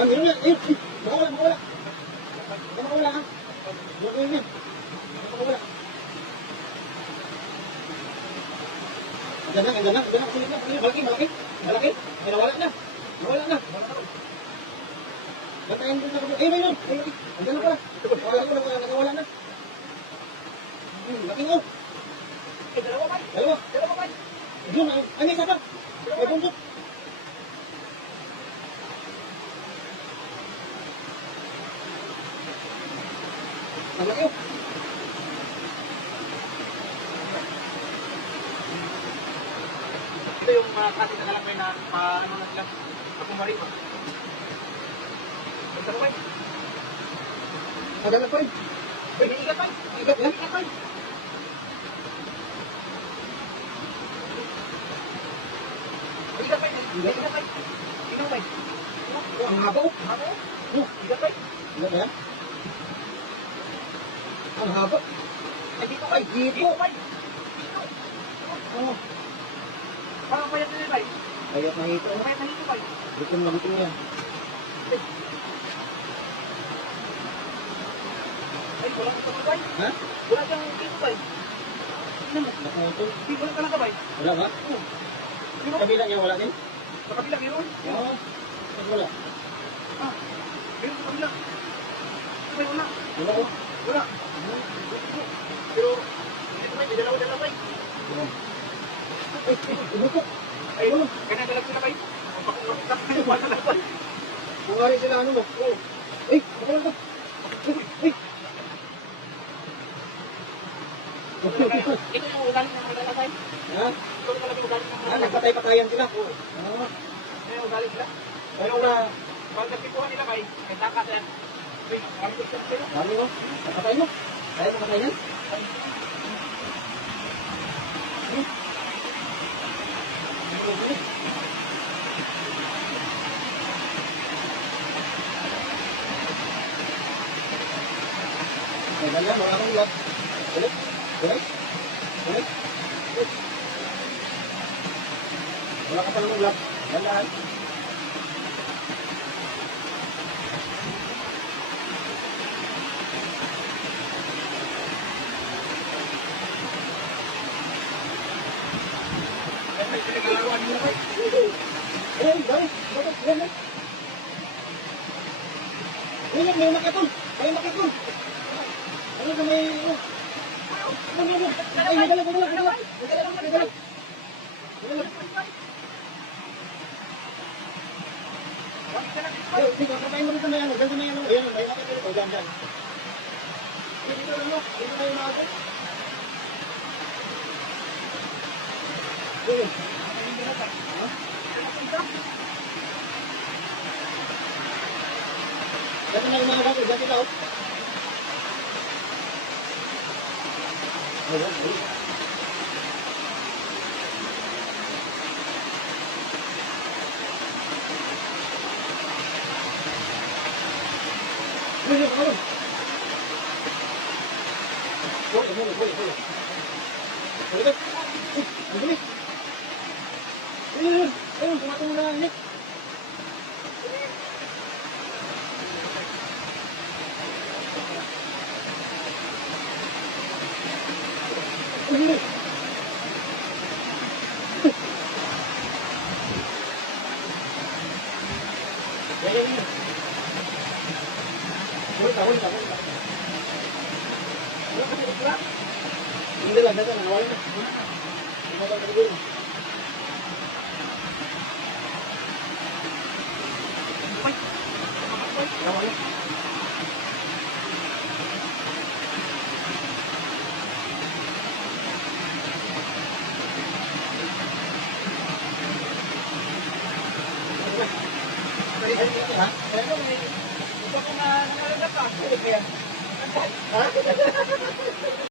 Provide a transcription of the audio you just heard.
Meron na. Ayun. Makawala, makawala. Makawala ha. Makawala yan. Makawala. Andiyan na, andiyan na. Andiyan na. Kulit na. Malaki, malaki. Malaki. Ay, nawala na. Nawala na. Batayin din ako. Ayun, ayun. Ayun. Andiyan na pala. Nawala ko, nakawala na. Laki nga. Dalawa ba? Dalawa. Dalawa ba? Doon, ay, may isa pa. May bundok. Ang laki oh. Ito yung kasi nakalagay na ano na sila. Kumari pa. Ito ba? Ang dalag pa rin. May ikat pa. Ikat yan. Ikat pa. Ikat pa. Ikat pa. Ino ba? Ang haba oh. Ako? Oh, Ikat pa. ikat yan. Ang haba. Ay dito Ay, dito. Dito pa. Oh. Parang payat na ba? Ayot na hito. Payat na dito ba? Bitin na bitin yan. Ay, wala ka ba? Ha? Wala kang dito ba? Nakutol. Di wala ka na ba? Wala ba? Dino? Kabila niya wala din? Sa kabila meron? Oo. Wala. Ah. Meron sa kabila. Ay, wala. Wala oh. Wala. Pero, hindi ko may dalawa-dalawa ba? Ay, ibukok. Ay, kanya dalag sila ba? Wala na ba? Bungari sila ano mo. Oo. Ay, ako lang to. Ay. Ito yung ugali ng maglalakay. Ha? Ito yung talagang ugali ng Ah, maglalakay. nagpatay-patayan sila. Oo. Ito yung ugali sila. Pero na, Pag nagtipuhan nila ba, may takas yan. Uy, ang gusto sila. dami mo. Nakatay mo. Kaya mo katay yan? Ay, ganyan, maraming ulat. Ulit, ulit, ulit. Wala ka pa ng ulat. Gandaan. Ay, may pinagalaruan nila ba? Ay, dami. Bakit? Ganyan. Ganyan, may makatol. May makatol. Ano ka may... Ano, ano? Ay, nagalag, nagalag, nagalag. Nagalag, nagalag. Nagalag. Ay, sige, kapain mo rin sa may ano. Diyan sa may ano. Ayan, may makatol. O, dyan, dyan. Dito, ano? Dito tayo makatol. Sige. Ha? Dati na yung mga gato, dati na, oh. Ayun, ayun. Ayun, ayun, ayun. Huli, huli, huli, huli. Huli ka. Uy, ang dumi. Ayun, ayun, ayun, tumatong na, Nick. Ayun, ayun. Yan, yan, yan. Huli ka, huli ka, huli ka. Ano kasi ito lang? Hindi lang, dito, nawala na. Hindi mo ba siguro? Nawala. Ha? Pero may ito kung nangalagap ka. Ha?